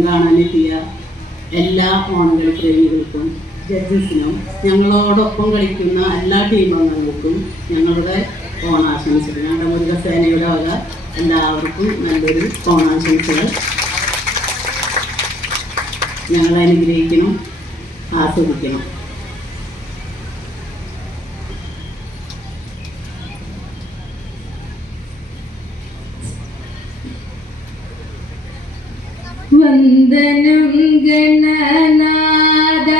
മത്സരം കാണാനെത്തിയ എല്ലാ ഓണംകളി പ്രേമികൾക്കും ജഡ്ജസിനും ഞങ്ങളോടൊപ്പം കളിക്കുന്ന എല്ലാ ടീം അംഗങ്ങൾക്കും ഞങ്ങളുടെ ഓണാശംസകൾ. ഞങ്ങളുടെ മൃഗസേനയുടെ വക എല്ലാവർക്കും നല്ലൊരു ഓണാശംസകൾ. ഞങ്ങളെ അനുഗ്രഹിക്കണം ആസ്വദിക്കണം. വന്ദനം ഗണനാദ.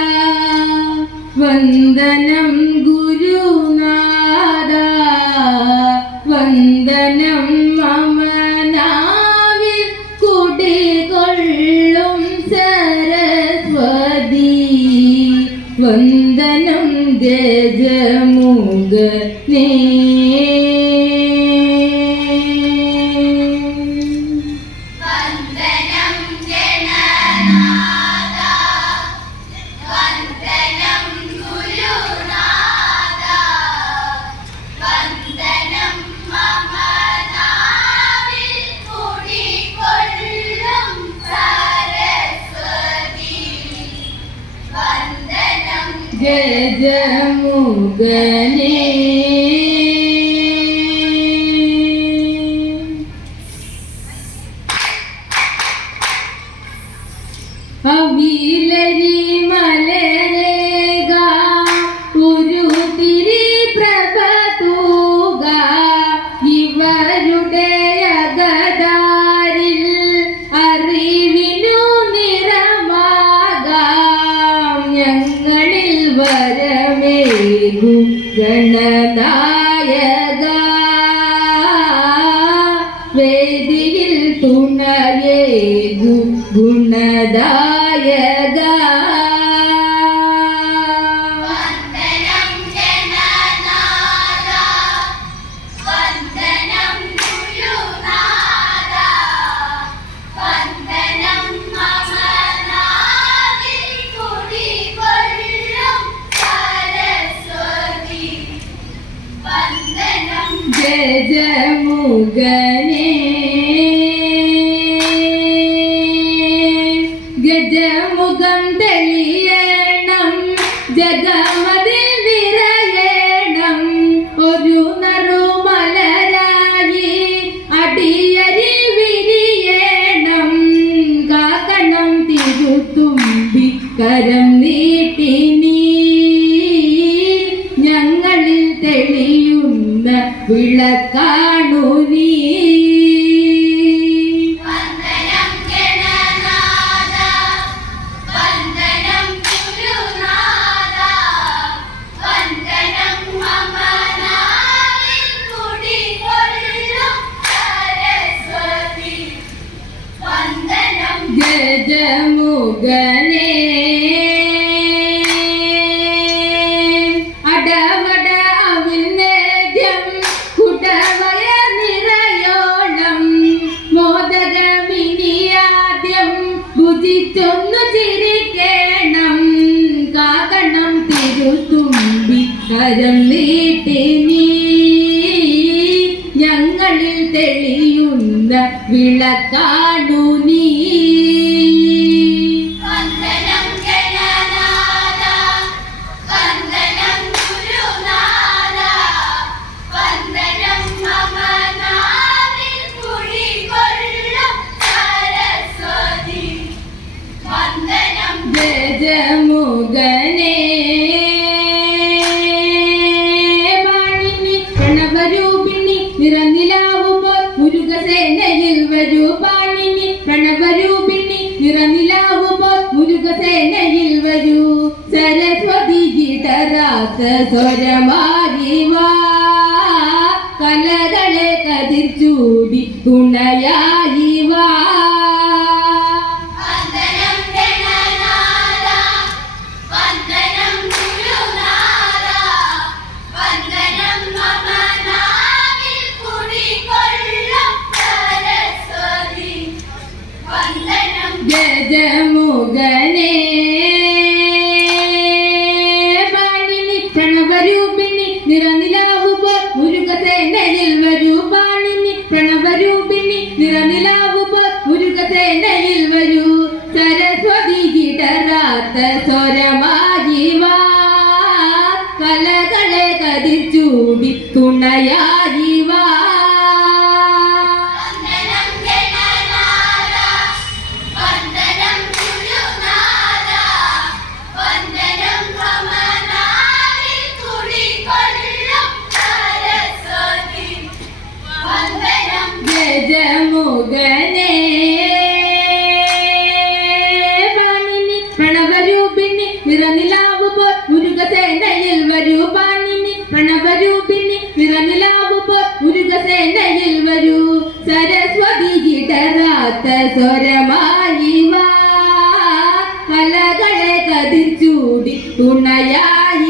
വന്ദനം ഗുരുനാദ. വന്ദനം മമനാവിൽ കുടികൊള്ളും സരസ്വതി. വന്ദനം ഗജമുഗനേ ഗജമുഗനേ വേദിയിൽ തുണയേകു ഗുണദായക. വന്ദനം ജനനാദ. വന്ദനം കരം നീട്ടി നീ. ഞങ്ങളിൽ തെളിയുന്ന വിളക്കാണു കരം നീട്ടി ഞങ്ങളിൽ തെളിയുന്ന വിളക്കാടു നീ. നിറനിലാവുമ്പോൾ മുരുകസേനയിൽ വരൂ പാണിനി പ്രണവരൂപിണി. നിറനിലാവുമ്പോൾ മുരുകസേനയിൽ വരൂ. സരസ്വതി ഗീതരാത്ത സ്വരമായി വാ. കലകളെ കതിർച്ചൂടി തുണയാ ഗജമുഖനേ. പാണിനി പ്രണവരൂപിണി നിറനിലാവുപോ മുരുകസേനയിൽ വരൂ. പാണിനി പ്രണവരൂപിണി നിറനിലാവുപോ മുരുകസേനയിൽ വരൂ. സരസ്വതി കിടറാത്ത സ്വരമായി വാ കലകളെ കതിച്ചൂടി തുണയായി നിറനിലാവ് പോൽ മുരുകസേനയിൽ വരൂ പാണിനി പ്രണവരൂപിണി. നിറനിലാവ് പോൽ മുരുകസേനയിൽ വരൂ. സരസ്വതി ജിടരാത്ത സ്വരമായി വാ. കലകളെ കതിർച്ചൂടി തുണയായി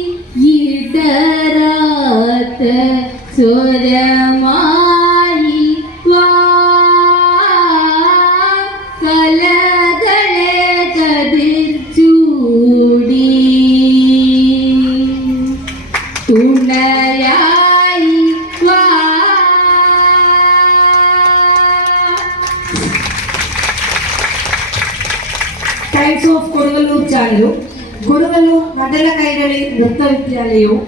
വാ. കലകളെ കതിർച്ചൂടി തുണയായി ടൈംസ് ഓഫ് കൊടുങ്ങല്ലൂർ ചാനലും കൊടുങ്ങല്ലൂർ നടല കൈരളി നൃത്തവിദ്യാലയവും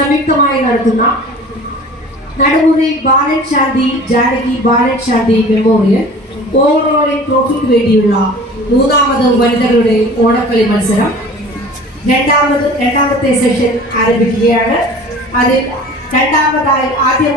സംയുക്തമായി നടത്തുന്ന നടുമുറി ബാലൻ ശാന്തി ജാനകി ബാലൻ ശാന്തി മെമ്മോറിയൽ ഓവറോളിംഗ് ട്രോഫിക്ക് വേണ്ടിയുള്ള മൂന്നാമത് വനിതകളുടെ ഓണക്കളി മത്സരം. രണ്ടാമത് രണ്ടാമത്തെ സെഷൻ ആരംഭിക്കുകയാണ്. അതിൽ രണ്ടാമതായി ആദ്യം